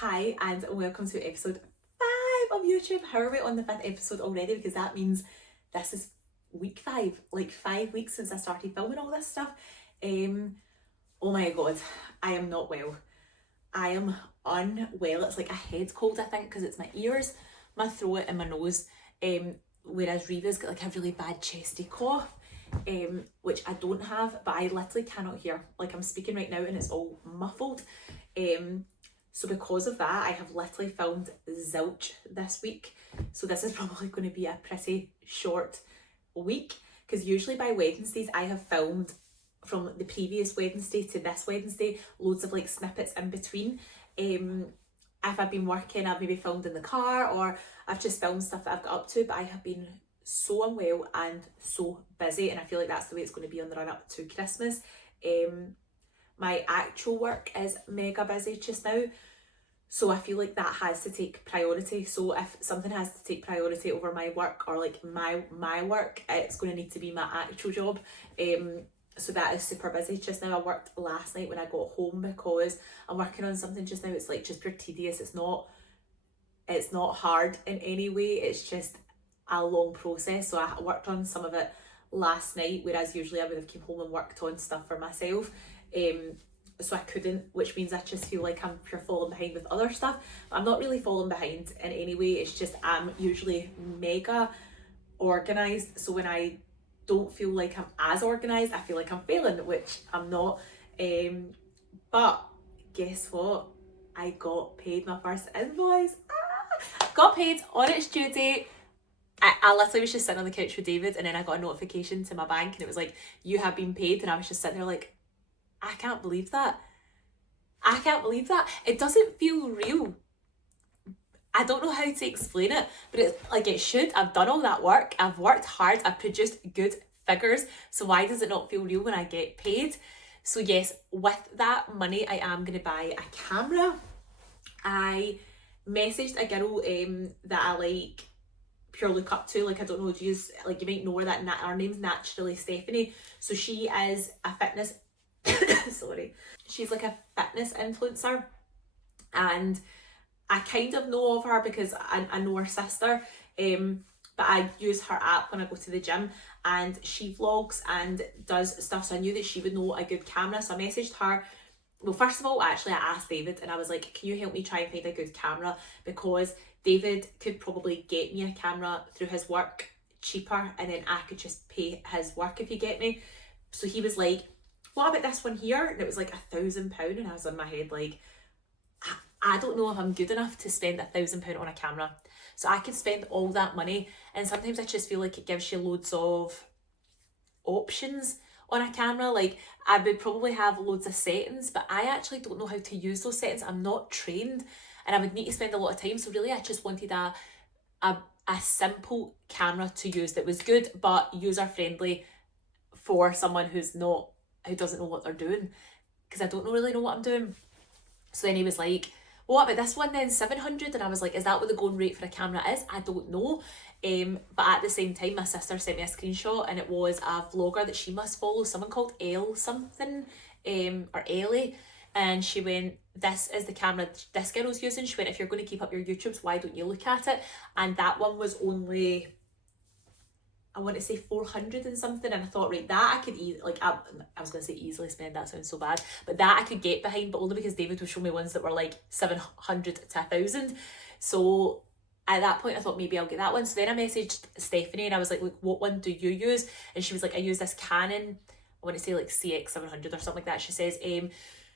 Hi and welcome to episode 5 of YouTube. How are we on the 5th episode already? Because that means this is week 5, like 5 weeks since I started filming all this stuff. Oh my god, I am not well. I am unwell. It's like a head cold, I think, because it's my ears, my throat and my nose. Whereas Reva's got like a really bad chesty cough, which I don't have, but I literally cannot hear. Like I'm speaking right now and it's all muffled. So because of that, I have literally filmed zilch this week. So this is probably going to be a pretty short week, because usually by Wednesdays I have filmed from the previous Wednesday to this Wednesday, loads of like snippets in between. If I've been working, I've maybe filmed in the car, or I've just filmed stuff that I've got up to, but I have been so unwell and so busy, and I feel like that's the way it's going to be on the run up to Christmas. My actual work is mega busy just now, so I feel like that has to take priority. So if something has to take priority over my work, or like my work, it's going to need to be my actual job. So that is super busy just now. I worked last night when I got home because I'm working on something just now. It's like just pure tedious. It's not hard in any way. It's just a long process. So I worked on some of it last night, whereas usually I would have came home and worked on stuff for myself. So I couldn't, which means I just feel like I'm pure falling behind with other stuff. I'm not really falling behind in any way. It's just I'm usually mega organised. So when I don't feel like I'm as organised, I feel like I'm failing, which I'm not. But guess what? I got paid my first invoice. Got paid on its due date. I literally was just sitting on the couch with David, and then I got a notification to my bank and it was like, you have been paid. And I was just sitting there like, I can't believe that. I can't believe that. It doesn't feel real. I don't know how to explain it, but it's like it should. I've done all that work. I've worked hard. I've produced good figures. So why does it not feel real when I get paid? So yes, with that money, I am going to buy a camera. I messaged a girl that I like pure look up to. Like, I don't know, do you like, you might know her, that her name's Naturally Stephanie. So she is a fitness sorry, she's like a fitness influencer, and I kind of know of her because I know her sister, but I use her app when I go to the gym, and she vlogs and does stuff, so I knew that she would know a good camera. So I messaged her. Well, first of all, actually, I asked David and I was like, can you help me try and find a good camera, because David could probably get me a camera through his work cheaper, and then I could just pay his work, if you get me. So he was like, what about this one here? And it was like £1,000, and I was on my head like, I don't know if I'm good enough to spend £1,000 on a camera. So I could spend all that money, and sometimes I just feel like it gives you loads of options on a camera. Like, I would probably have loads of settings, but I actually don't know how to use those settings. I'm not trained, and I would need to spend a lot of time. So really, I just wanted a simple camera to use that was good but user friendly for someone who doesn't know what they're doing, because I don't really know what I'm doing. So then he was like, well, what about this one then, 700? And I was like, is that what the going rate for a camera is? I don't know. But at the same time, my sister sent me a screenshot, and it was a vlogger that she must follow, someone called Elle something, or Ellie. And she went, this is the camera this girl's using. She went, if you're going to keep up your YouTubes, why don't you look at it? And that one was only, I want to say 400 and something, and I thought, right, that I could I was going to say easily spend, that sounds so bad, but that I could get behind, but only because David was showing me ones that were like 700 to 1,000. So at that point I thought maybe I'll get that one. So then I messaged Stephanie and I was like, look, what one do you use? And she was like, I use this Canon, I want to say like CX700 or something like that. She says,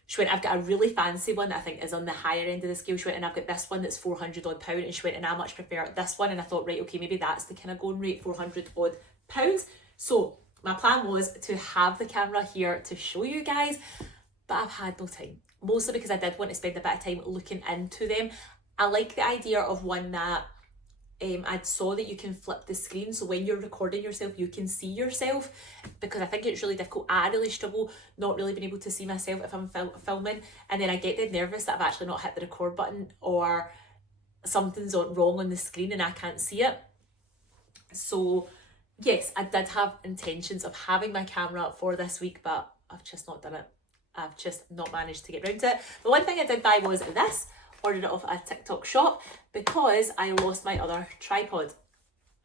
she went, I've got a really fancy one that I think is on the higher end of the scale. She went, and I've got this one that's 400 odd pound. And she went, and I much prefer this one. And I thought, right, okay, maybe that's the kind of going rate, 400 odd pounds. So my plan was to have the camera here to show you guys, but I've had no time. Mostly because I did want to spend a bit of time looking into them. I like the idea of one that I saw that you can flip the screen, so when you're recording yourself you can see yourself, because I think it's really difficult. I really struggle not really being able to see myself if I'm filming, and then I get dead nervous that I've actually not hit the record button, or something's wrong on the screen and I can't see it. So yes, I did have intentions of having my camera for this week, but I've just not done it. I've just not managed to get round to it. The one thing I did buy was this ordered it off a TikTok shop because I lost my other tripod.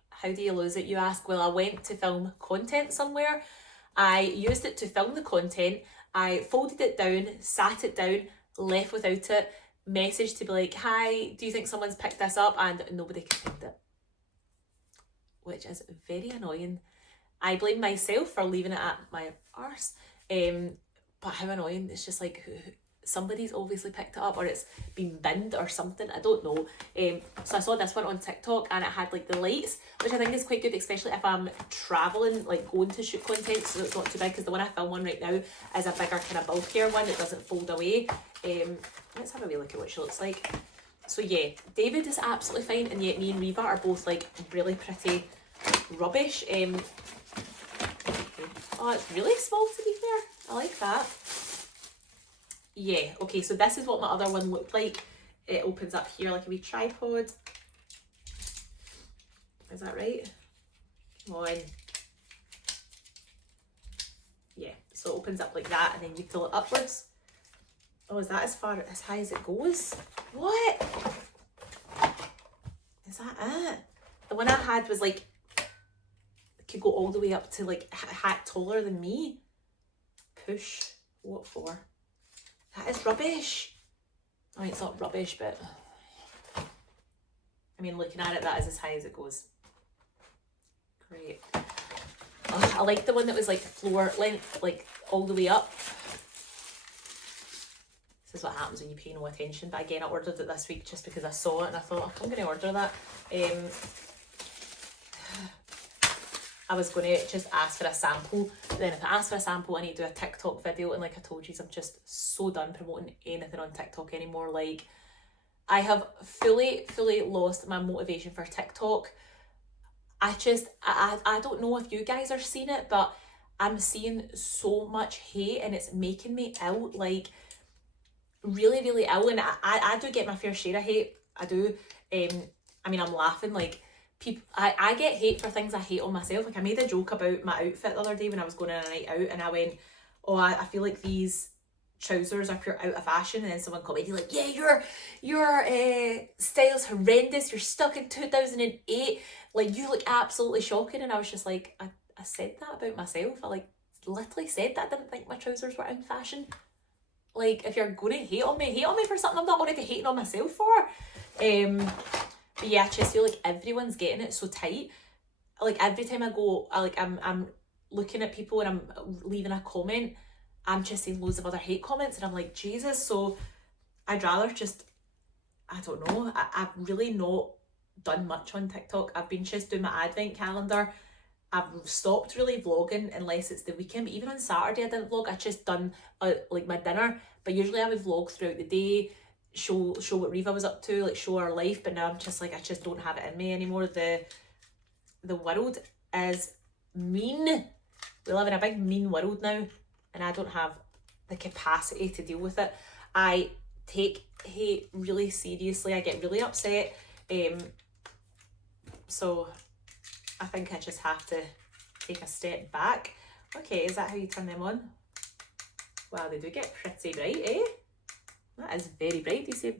How do you lose it, you ask? Well, I went to film content somewhere. I used it to film the content. I folded it down, sat it down, left without it, messaged to be like, hi, do you think someone's picked this up? And nobody could find it, which is very annoying. I blame myself for leaving it at my arse. But how annoying. It's just like, somebody's obviously picked it up, or it's been binned or something, I don't know. So I saw this one on TikTok and it had like the lights, which I think is quite good, especially if I'm traveling, like going to shoot content, so it's not too big, because the one I film on right now is a bigger kind of bulkier one. It doesn't fold away. Let's have a wee look at what she looks like. So yeah, David is absolutely fine, and yet me and Reva are both like really pretty rubbish. Oh, it's really small, to be fair. I like that. Yeah, okay, so this is what my other one looked like. It opens up here like a wee tripod. Is that right? Come on. Yeah, so it opens up like that, and then you pull it upwards. Oh, is that as high as it goes? What? Is that it? The one I had was like, could go all the way up to like a hat taller than me. Push. What for? That is rubbish. I mean, it's not rubbish, but I mean, looking at it, that is as high as it goes. Great. Oh, I like the one that was like floor length, like all the way up. This is what happens when you pay no attention. But again, I ordered it this week just because I saw it and I thought, oh, I'm going to order that. I was going to just ask for a sample. Then if I ask for a sample, I need to do a TikTok video. And like I told you, I'm just so done promoting anything on TikTok anymore. Like, I have fully lost my motivation for TikTok. I don't know if you guys are seeing it, but I'm seeing so much hate and it's making me ill. Like, really, really ill. And I do get my fair share of hate. I do. I mean, I'm laughing, like, people, I get hate for things I hate on myself. Like, I made a joke about my outfit the other day when I was going on a night out, and I went, oh, I feel like these trousers are pure out of fashion. And then someone commented like, yeah, your style's horrendous, you're stuck in 2008, like, you look absolutely shocking. And I was just like, I said that about myself. I like literally said that I didn't think my trousers were in fashion. Like, if you're going to hate on me for something I'm not already hating on myself for. But yeah, I just feel like everyone's getting it so tight. Like, every time I go, I'm looking at people and I'm leaving a comment, I'm just seeing loads of other hate comments, and I'm like, Jesus. So I'd rather just, I don't know, I've really not done much on TikTok. I've been just doing my advent calendar. I've stopped really vlogging unless it's the weekend, but even on Saturday I didn't vlog. I just done like my dinner, but usually I would vlog throughout the day, show what Reva was up to, like show her life. But now I'm just like, I just don't have it in me anymore. The world is mean. We live in a big mean world now, and I don't have the capacity to deal with it. I take hate really seriously. I get really upset. So I think I just have to take a step back. Okay, is that how you turn them on? Wow, they do get pretty bright, eh? That is very bright. Do you see?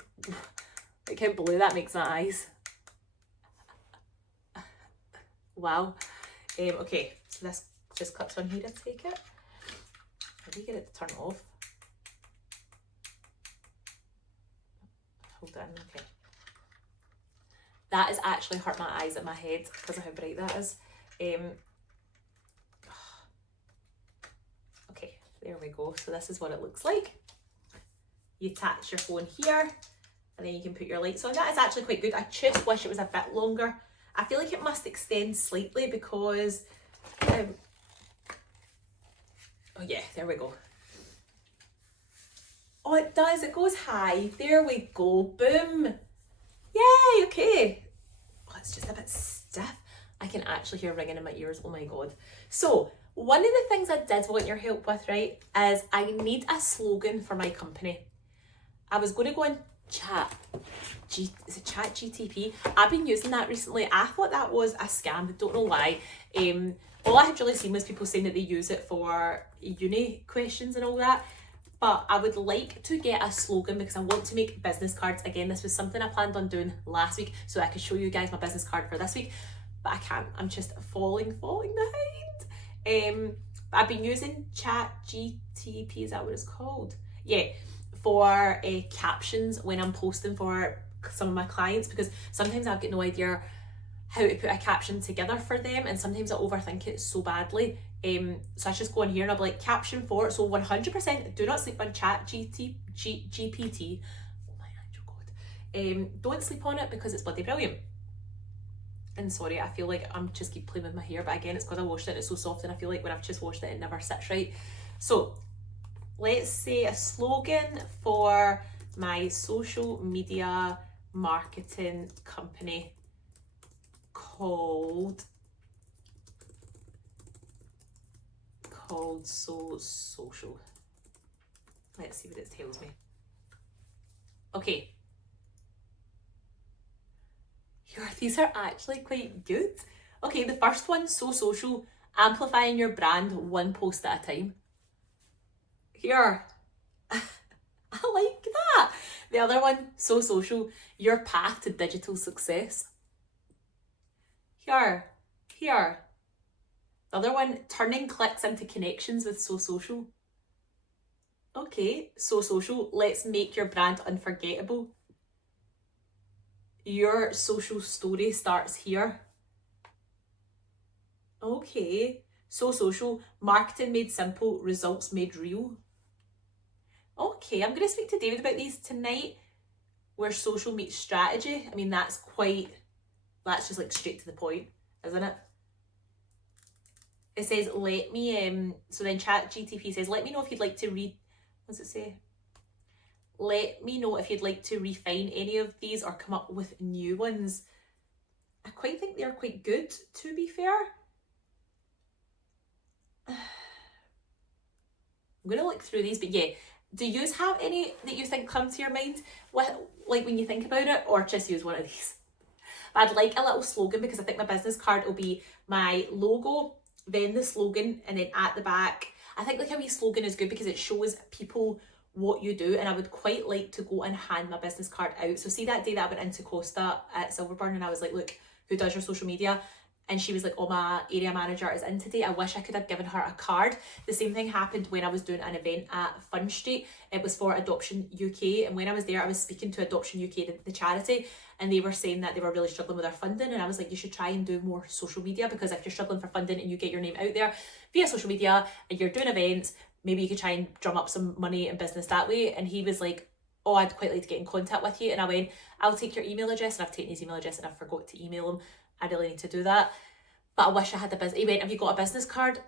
Look how blue that makes my eyes. Wow. Okay, so this just clips on here, I take it. How do you get it to turn off? Hold on, okay. That has actually hurt my eyes and my head because of how bright that is. Okay, there we go. So this is what it looks like. You attach your phone here, and then you can put your lights on. That is actually quite good. I just wish it was a bit longer. I feel like it must extend slightly because, oh yeah, there we go. Oh, it does, it goes high. There we go, boom. Yay, okay. Oh, it's just a bit stiff. I can actually hear ringing in my ears, oh my God. So, one of the things I did want your help with, right, is I need a slogan for my company. I was going to go on ChatGTP? I've been using that recently. I thought that was a scam, I don't know why. All I had really seen was people saying that they use it for uni questions and all that. but I would like to get a slogan because I want to make business cards. Again, this was something I planned on doing last week so I could show you guys my business card for this week, but I can't. I'm just falling behind. I've been using ChatGTP, is that what it's called? Yeah, for captions when I'm posting for some of my clients, because sometimes I've got no idea how to put a caption together for them, and sometimes I overthink it so badly. So I just go in here and I'll be like, caption for, so 100% do not sleep on GPT. Oh my angel God. Don't sleep on it because it's bloody brilliant. And sorry, I feel like I'm just keep playing with my hair, but again, it's because I washed it and it's so soft, and I feel like when I've just washed it, it never sits right. So let's say a slogan for my social media marketing company called So Social. Let's see what it tells me. Okay. These are actually quite good. Okay, the first one, So Social, amplifying your brand one post at a time. Here. I like that. The other one, So Social, your path to digital success. Here. The other one, turning clicks into connections with So Social. Okay, So Social, let's make your brand unforgettable. Your social story starts here. Okay, So Social, marketing made simple, results made real. Okay, I'm going to speak to David about these tonight. Where social meets strategy. I mean, that's just like straight to the point, isn't it? It says, let me, so then ChatGTP says, let me know if you'd like to what does it say? Let me know if you'd like to refine any of these or come up with new ones. I quite think they're quite good, to be fair. I'm going to look through these, but yeah, do you have any that you think come to your mind, like when you think about it, or just use one of these? I'd like a little slogan because I think my business card will be my logo, then the slogan, and then at the back, I think like a wee slogan is good because it shows people what you do, and I would quite like to go and hand my business card out. So see that day that I went into Costa at Silverburn and I was like, look, who does your social media? And she was like, oh, my area manager is in today. I wish I could have given her a card. The same thing happened when I was doing an event at Fun Street. It was for Adoption UK. And when I was there, I was speaking to Adoption UK, the charity, and they were saying that they were really struggling with their funding. And I was like, you should try and do more social media, because if you're struggling for funding and you get your name out there via social media and you're doing events, maybe you could try and drum up some money and business that way. And he was like, oh, I'd quite like to get in contact with you. And I went, I'll take your email address. And I've taken his email address and I forgot to email him. I really need to do that. But I wish I had a business. He went, have you got a business card?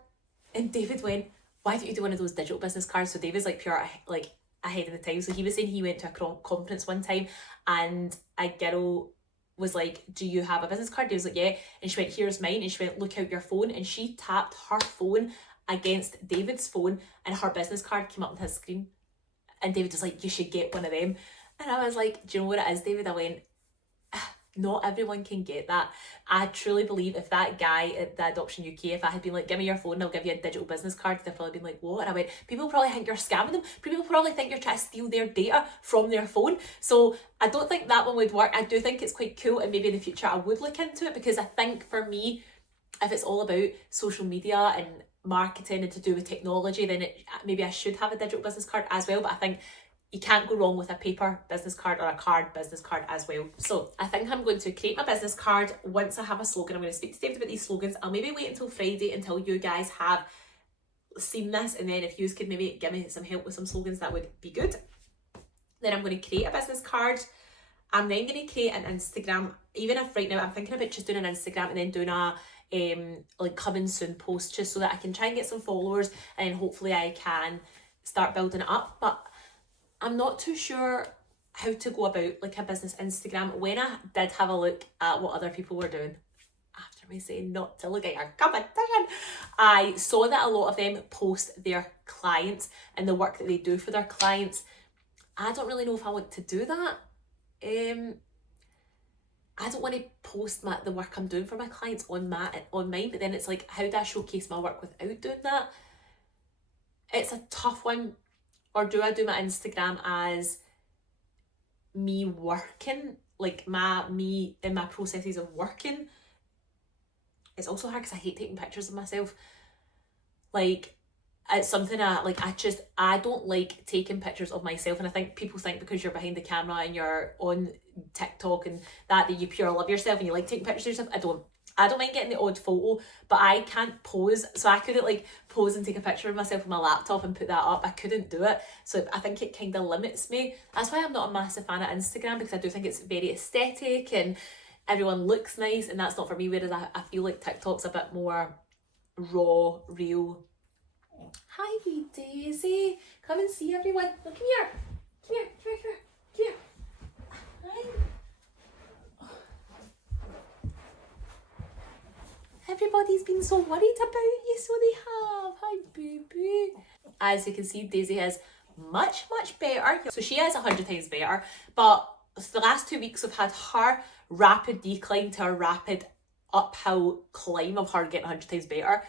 And David went, why don't you do one of those digital business cards? So David's like pure, like ahead of the time. So he was saying he went to a conference one time and a girl was like, do you have a business card? He was like, yeah. And she went, here's mine. And she went, look out your phone. And she tapped her phone against David's phone and her business card came up on his screen. And David was like, you should get one of them. And I was like, do you know what it is, David? I went, not everyone can get that. I truly believe if that guy at the Adoption UK, if I had been like, give me your phone, I'll give you a digital business card, they'd probably been like, what? And I went, people probably think you're scamming them. People probably think you're trying to steal their data from their phone. So I don't think that one would work. I do think it's quite cool, and maybe in the future I would look into it, because I think for me, if it's all about social media and marketing and to do with technology, then maybe I should have a digital business card as well. But I think you can't go wrong with a paper business card or a card business card as well. So I think I'm going to create my business card. Once I have a slogan, I'm going to speak to David about these slogans. I'll maybe wait until Friday until you guys have seen this, and then if you could maybe give me some help with some slogans, that would be good. Then I'm going to create a business card. I'm then going to create an Instagram. Even if right now I'm thinking about just doing an Instagram and then doing a like coming soon post, just so that I can try and get some followers, and then hopefully I can start building it up. But I'm not too sure how to go about like a business Instagram. When I did have a look at what other people were doing, after me saying not to look at your competition, I saw that a lot of them post their clients and the work that they do for their clients. I don't really know if I want to do that. I don't want to post the work I'm doing for my clients on mine, but then it's like, how do I showcase my work without doing that? It's a tough one. Or do I do my Instagram as me working, like me in my processes of working? It's also hard because I hate taking pictures of myself. Like, it's something I don't like taking pictures of myself, and I think people think because you're behind the camera and you're on TikTok and that you pure love yourself and you like taking pictures of yourself. I don't mind getting the odd photo, but I can't pose, so I couldn't like pose and take a picture of myself with my laptop and put that up. I couldn't do it, so I think it kind of limits me. That's why I'm not a massive fan of Instagram, because I do think it's very aesthetic and everyone looks nice, and that's not for me, whereas I feel like TikTok's a bit more raw, real. Hi, wee Daisy. Come and see everyone. No, come here. Come here. Come here. Come here. Hi. Everybody's been so worried about you, so they have. Hi, boo-boo. As you can see, Daisy is much, much better. So she is 100 times better. But the last 2 weeks we've had her rapid decline to a rapid uphill climb of her getting 100 times better.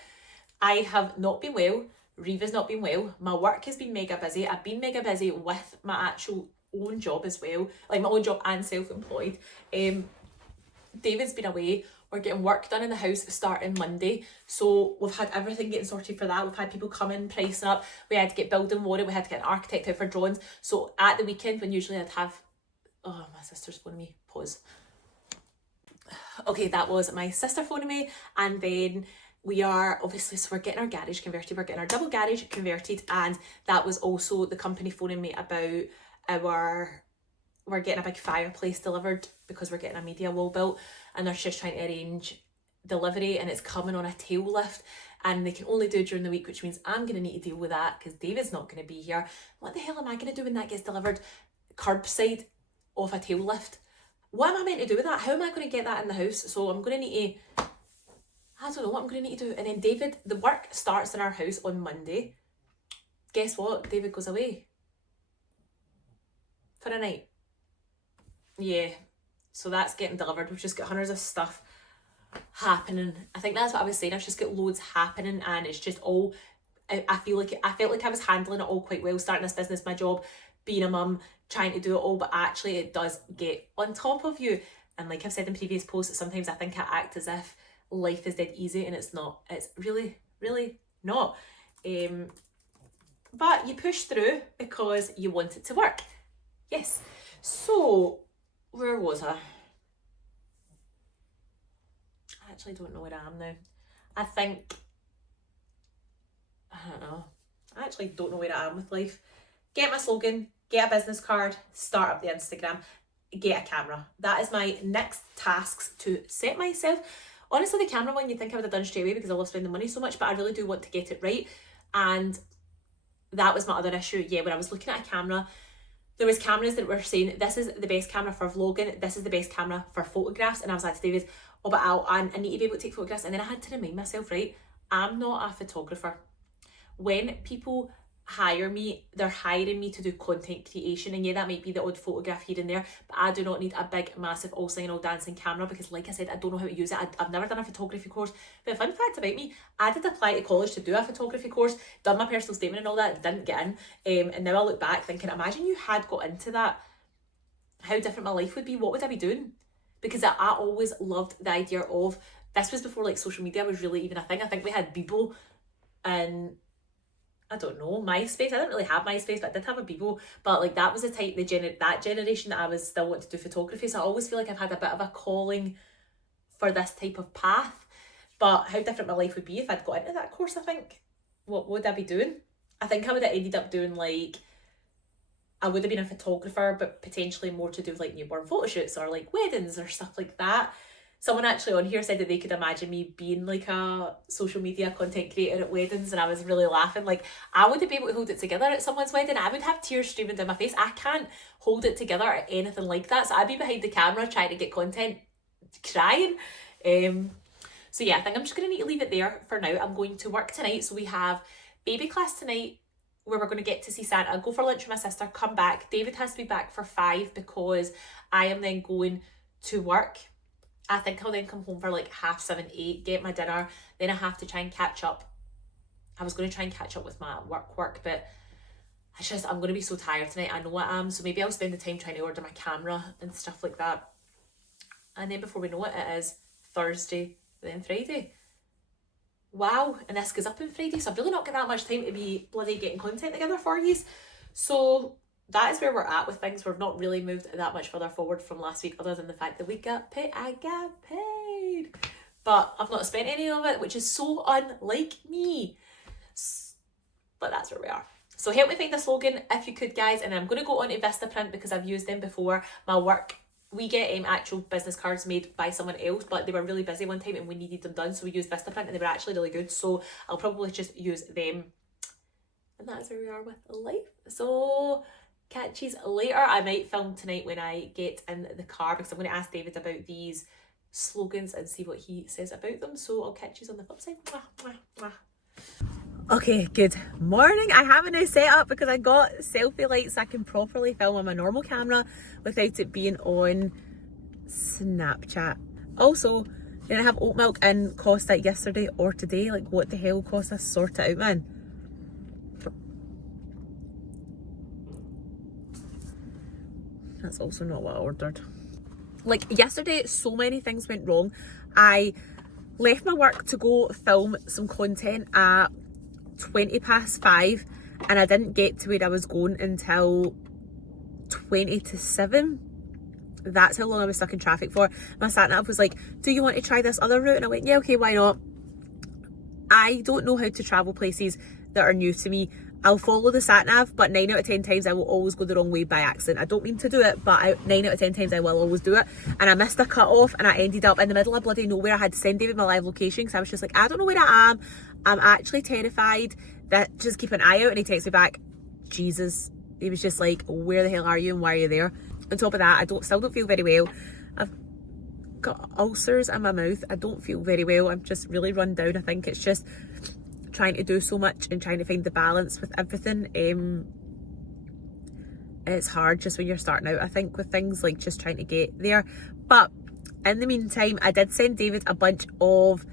I have not been well. Reva's not been well. My work has been mega busy. I've been mega busy with my actual own job as well, like my own job and self-employed. David's been away. We're getting work done in the house starting Monday, so we've had everything getting sorted for that. We've had people come in, pricing up. We had to get building warrant. We had to get an architect out for drawings. So at the weekend, when usually I'd have, oh, my sister's phoning me. Pause. Okay, that was my sister phoning me, and then we are obviously, so we're getting our garage converted, we're getting our double garage converted, and that was also the company phoning me about we're getting a big fireplace delivered because we're getting a media wall built, and they're just trying to arrange delivery, and it's coming on a tail lift, and they can only do it during the week, which means I'm going to need to deal with that because David's not going to be here. What the hell am I going to do when that gets delivered curbside off a tail lift? What am I meant to do with that? How am I going to get that in the house? So I'm going to need to, I don't know what I'm going to need to do. And then David, the work starts in our house on Monday. Guess what? David goes away for a night. Yeah, so that's getting delivered. We've just got hundreds of stuff happening. I think that's what I was saying. I've just got loads happening, and it's just all, I felt like I was handling it all quite well, starting this business, my job, being a mum, trying to do it all, but actually it does get on top of you. And like I've said in previous posts, sometimes I think I act as if life is dead easy, and it's not. It's really, really not. But you push through because you want it to work. Yes. So, where was I? I actually don't know where I am now. I don't know. I actually don't know where I am with life. Get my slogan, get a business card, start up the Instagram, get a camera. That is my next tasks to set myself. Honestly, the camera one you think I would have done straight away because I love spending money so much, but I really do want to get it right. And that was my other issue. Yeah, when I was looking at a camera, there was cameras that were saying, this is the best camera for vlogging, this is the best camera for photographs. And I was like to David, oh, but I need to be able to take photographs. And then I had to remind myself, right, I'm not a photographer. When people hire me, they're hiring me to do content creation, and yeah, that might be the odd photograph here and there, but I do not need a big massive all singing all dancing camera because like I said, I don't know how to use it. I've never done a photography course. But fun fact about me, I did apply to college to do a photography course, done my personal statement and all that, didn't get in, and now I look back thinking, imagine you had got into that, how different my life would be. What would I be doing? Because I always loved the idea of, this was before like social media was really even a thing. I think we had Bebo and I don't know, MySpace. I didn't really have MySpace, but I did have a Bebo. But like that was the type, that generation that I was still wanting to do photography. So I always feel like I've had a bit of a calling for this type of path. But how different my life would be if I'd got into that course, I think. What would I be doing? I think I would have ended up doing like, I would have been a photographer, but potentially more to do with like newborn photo shoots or like weddings or stuff like that. Someone actually on here said that they could imagine me being like a social media content creator at weddings, and I was really laughing. Like, I wouldn't be able to hold it together at someone's wedding. I would have tears streaming down my face. I can't hold it together or anything like that. So I'd be behind the camera trying to get content, crying. So yeah, I think I'm just going to need to leave it there for now. I'm going to work tonight. So we have baby class tonight where we're going to get to see Santa, go for lunch with my sister, come back. David has to be back for 5 because I am then going to work. I think I'll then come home for like 7:30, 8, get my dinner. Then I have to try and catch up. I was going to try and catch up with my work, but I'm going to be so tired tonight, I know I am, so maybe I'll spend the time trying to order my camera and stuff like that. And then before we know it, it is Thursday, then Friday. Wow, and this goes up on Friday, so I've really not got that much time to be bloody getting content together for you. So that is where we're at with things. We've not really moved that much further forward from last week, other than the fact that we got paid. I got paid, but I've not spent any of it, which is so unlike me. But that's where we are. So help me find a slogan if you could, guys, and I'm going to go on to Vistaprint because I've used them before. My work, we get actual business cards made by someone else, but they were really busy one time and we needed them done, so we used Vistaprint and they were actually really good, so I'll probably just use them. And that's where we are with life. So catch you later. I might film tonight when I get in the car because I'm going to ask David about these slogans and see what he says about them. So I'll catch you on the flip side. Mwah, mwah, mwah. Okay, good morning. I have a new setup because I got selfie lights so I can properly film on my normal camera without it being on Snapchat. Also, didn't have oat milk in Costa yesterday or today. Like, what the hell, Costa? Sort it out, man. That's also not what I ordered. Like, yesterday, so many things went wrong. I left my work to go film some content at 5:20 and I didn't get to where I was going until 7:20. That's how long I was stuck in traffic for. My sat nav was like, do you want to try this other route? And I went, yeah, okay, why not? I don't know how to travel places that are new to me. I'll follow the sat nav, but 9 out of 10 times I will always go the wrong way by accident. I don't mean to do it, but 9 out of 10 times I will always do it. And I missed a cut off and I ended up in the middle of bloody nowhere. I had to send David my live location because I was just like, I don't know where I am. I'm actually terrified. That just keep an eye out. And he texts me back, Jesus. He was just like, where the hell are you and why are you there? On top of that, I still don't feel very well. I've got ulcers in my mouth. I don't feel very well. I'm just really run down. I think it's just trying to do so much and trying to find the balance with everything. It's hard just when you're starting out, I think, with things, like just trying to get there. But in the meantime, I did send David a bunch of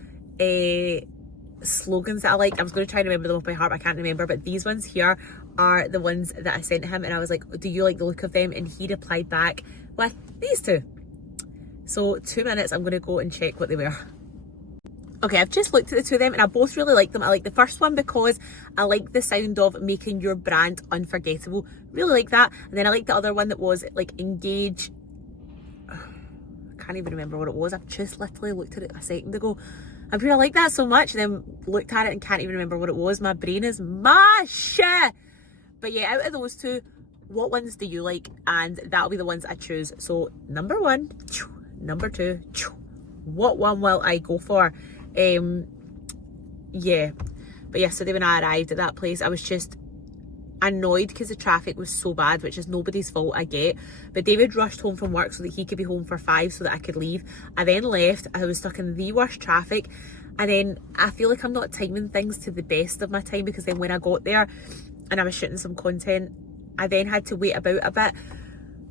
slogans that I like. I was going to try and remember them off by heart, but I can't remember, but these ones here are the ones that I sent him, and I was like, do you like the look of them? And he replied back with these two. So 2 minutes, I'm going to go and check what they were. Okay, I've just looked at the two of them and I both really like them. I like the first one because I like the sound of making your brand unforgettable. Really like that. And then I like the other one that was like engage. I can't even remember what it was. I've just literally looked at it a second ago. I really like that so much, and then looked at it and can't even remember what it was. My brain is mush. But yeah, out of those two, what ones do you like? And that'll be the ones I choose. So number one, number two, what one will I go for? Yeah, but yesterday when I arrived at that place, I was just annoyed because the traffic was so bad, which is nobody's fault, I get. But David rushed home from work so that he could be home for 5 so that I could leave. I then left. I was stuck in the worst traffic, and then I feel like I'm not timing things to the best of my time, because then when I got there and I was shooting some content, I then had to wait about a bit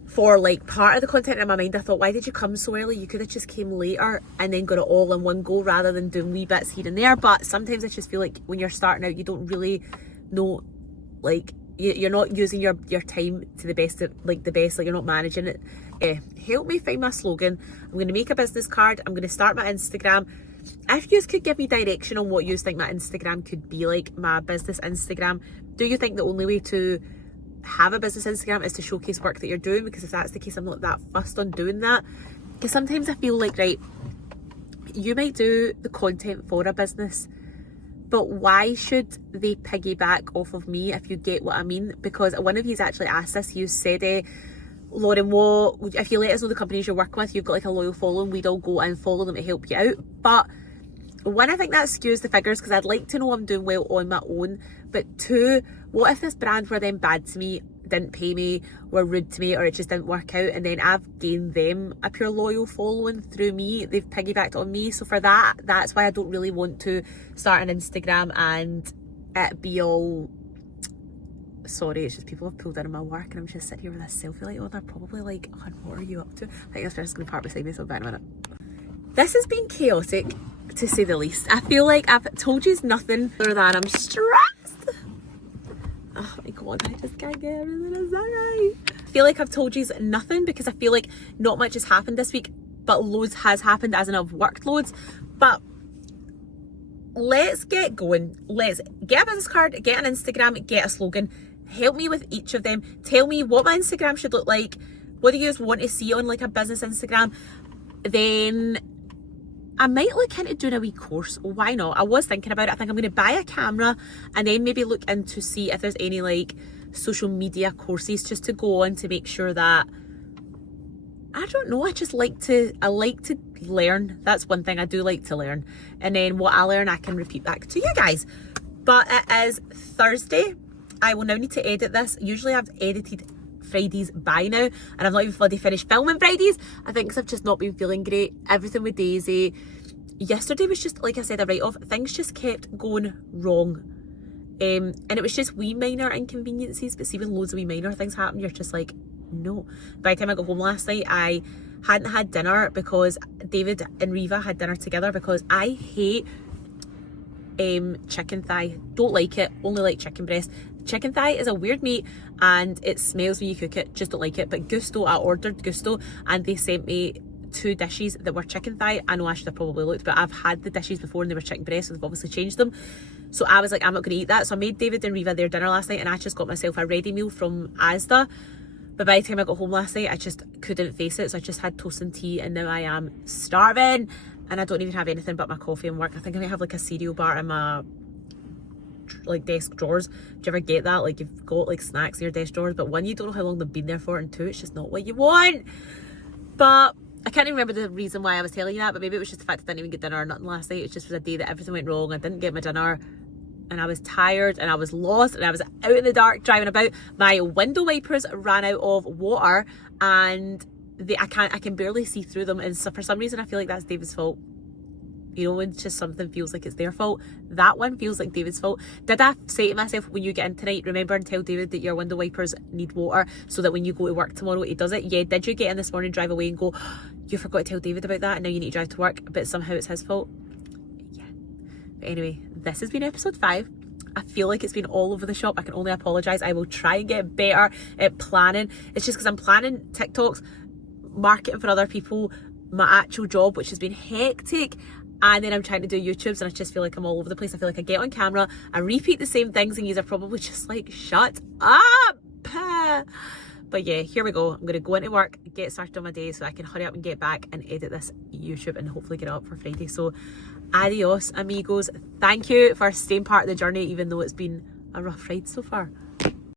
for like part of the content. In my mind I thought, why did you come so early? You could have just came later and then got it all in one go rather than doing wee bits here and there. But sometimes I just feel like when you're starting out, you don't really know, like you're not using your time to the best of, like the best, like you're not managing it. Help me find my slogan. I'm going to make a business card. I'm going to start my Instagram. If you could give me direction on what you think my Instagram could be like, my business Instagram, do you think the only way to have a business Instagram is to showcase work that you're doing? Because if that's the case, I'm not that fussed on doing that. Because sometimes I feel like, right, you might do the content for a business, but why should they piggyback off of me, if you get what I mean? Because one of you's actually asked this. You said, Lauren, what if you let us know the companies you're working with, you've got like a loyal following, we'd all go and follow them to help you out. But one, I think that skews the figures, because I'd like to know I'm doing well on my own. But two, what if this brand were then bad to me, didn't pay me, were rude to me, or it just didn't work out, and then I've gained them a pure loyal following through me? They've piggybacked on me. So for that, that's why I don't really want to start an Instagram and it be all, sorry, it's just people have pulled in on my work and I'm just sitting here with this selfie light on. They're probably like, oh, what are you up to? I think this person's going to park beside me, so I'll be in a minute. This has been chaotic, to say the least. I feel like I've told you nothing other than I'm stressed. Oh my God, I just can't get everything. Is that right? I feel like I've told you nothing because I feel like not much has happened this week, but loads has happened, as in I've worked loads. But let's get going. Let's get a business card, get an Instagram, get a slogan. Help me with each of them. Tell me what my Instagram should look like. What do you guys want to see on like a business Instagram? Then I might look into doing a wee course. Why not? I was thinking about it. I think I'm going to buy a camera and then maybe look into see if there's any like social media courses just to go on to make sure that, I don't know, I like to learn. That's one thing I do like to learn. And then what I learn, I can repeat back to you guys. But it is Thursday. I will now need to edit this. Usually I've edited Fridays by now, and I've not even bloody finished filming Fridays. I think because I've just not been feeling great. Everything with Daisy. Yesterday was just, like I said, a write-off. Things just kept going wrong. And it was just wee minor inconveniences, but see when loads of wee minor things happen, you're just like, no. By the time I got home last night, I hadn't had dinner because David and Riva had dinner together because I hate chicken thigh. Don't like it. Only like chicken breast. Chicken thigh is a weird meat and it smells when you cook it. Just don't like it. But Gusto, I ordered Gusto and they sent me 2 dishes that were chicken thigh. I know I should have probably looked, but I've had the dishes before and they were chicken breast, so they've obviously changed them. So I was like, I'm not going to eat that. So I made David and Riva their dinner last night and I just got myself a ready meal from Asda. But by the time I got home last night, I just couldn't face it. So I just had toast and tea and now I am starving and I don't even have anything but my coffee and work. I think I might have like a cereal bar in my like desk drawers. Do you ever get that? Like you've got like snacks in your desk drawers, but one, you don't know how long they've been there for, and 2, it's just not what you want. But I can't even remember the reason why I was telling you that, but maybe it was just the fact that I didn't even get dinner or nothing last night. It just was a day that everything went wrong. I didn't get my dinner and I was tired and I was lost and I was out in the dark driving about. My window wipers ran out of water and I can barely see through them, and so for some reason I feel like that's David's fault. You know, when just something feels like it's their fault, that one feels like David's fault. Did I say to myself, when you get in tonight, remember and tell David that your window wipers need water so that when you go to work tomorrow, he does it? Yeah, did you get in this morning, drive away and go, you forgot to tell David about that and now you need to drive to work, but somehow it's his fault? Yeah. But anyway, this has been episode 5. I feel like it's been all over the shop. I can only apologise. I will try and get better at planning. It's just because I'm planning TikToks, marketing for other people, my actual job, which has been hectic. And then I'm trying to do YouTubes and I just feel like I'm all over the place. I feel like I get on camera, I repeat the same things and you're probably just like, shut up. But yeah, here we go. I'm going to go into work, get started on my day so I can hurry up and get back and edit this YouTube and hopefully get it up for Friday. So adios, amigos. Thank you for staying part of the journey, even though it's been a rough ride so far.